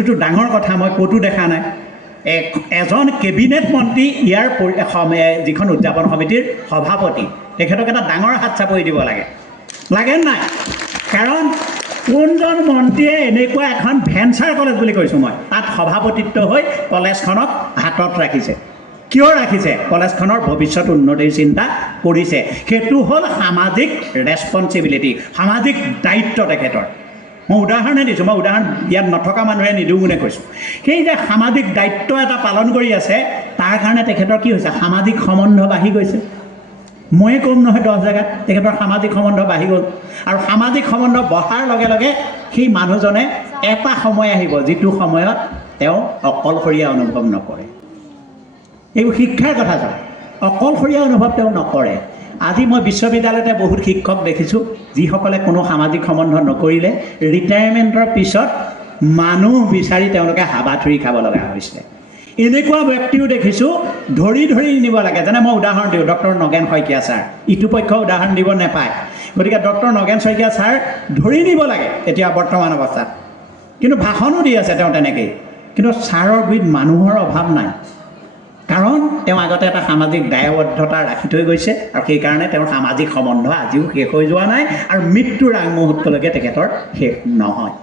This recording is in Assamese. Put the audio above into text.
এইটোতো ডাঙৰ কথা, মই ক'তো দেখা নাই। এজন কেবিনেট মন্ত্ৰী ইয়াৰ যিখন উদযাপন সমিতিৰ সভাপতি, তেখেতক এটা ডাঙৰ হাত চাপৰি দিব লাগে, লাগে নাই? কাৰণ কোনজন মন্ত্ৰীয়ে এনেকুৱা এখন ভেঞ্চাৰ কলেজ বুলি কৈছোঁ মই, তাত সভাপতিত্ব হৈ কলেজখনক হাতত ৰাখিছে? কিয় ৰাখিছে? কলেজখনৰ ভৱিষ্যত উন্নতিৰ চিন্তা কৰিছে। সেইটো হ'ল সামাজিক ৰেছপনচিবিলিটি, সামাজিক দায়িত্ব তেখেতৰ। মই উদাহৰণে দিছোঁ, মই উদাহৰণ ইয়াত নথকা মানুহে নিদিওঁ বুলি কৈছোঁ। সেই যে সামাজিক দায়িত্ব এটা পালন কৰি আছে, তাৰ কাৰণে তেখেতৰ কি হৈছে? সামাজিক সম্বন্ধ বাঢ়ি গৈছে। ময়ে ক'ম নহয় 10 জেগাত তেখেতৰ সামাজিক সম্বন্ধ বাঢ়ি গ'ল। আৰু সামাজিক সম্বন্ধ বঢ়াৰ লগে লগে সেই মানুহজনে এটা সময় আহিব যিটো সময়ত তেওঁ অকলশৰীয়া অনুভৱ নকৰে। এইবোৰ শিক্ষাৰ কথা যায়, অকলশৰীয়া অনুভৱ তেওঁ নকৰে। আজি মই বিশ্ববিদ্যালয়তে বহুত শিক্ষক দেখিছোঁ যিসকলে কোনো সামাজিক সম্বন্ধ নকৰিলে ৰিটায়াৰমেণ্টৰ পিছত মানুহ বিচাৰি তেওঁলোকে হাবাথুৰি খাব লগা হৈছে। এনেকুৱা ব্যক্তিও দেখিছোঁ ধৰি নিব লাগে। যেনে মই উদাহৰণ দিওঁ, ডক্টৰ নগেন শইকীয়া ছাৰ, ইটো পক্ষ উদাহৰণ দিব নাপায়, গতিকে ডক্টৰ নগেন শইকীয়া ছাৰ ধৰি নিব লাগে এতিয়া বৰ্তমান অৱস্থাত, কিন্তু ভাষণো দি আছে তেওঁ তেনেকেই। কিন্তু ছাৰৰ গুৰিত মানুহৰ অভাৱ নাই, কাৰণ তেওঁ আগতে এটা সামাজিক দায়বদ্ধতা ৰাখি থৈ গৈছে, আৰু সেইকাৰণে তেওঁৰ সামাজিক সম্বন্ধ আজিও শেষ হৈ যোৱা নাই, আৰু মৃত্যুৰ আগমুহূৰ্তলৈকে তেখেতৰ শেষ নহয়।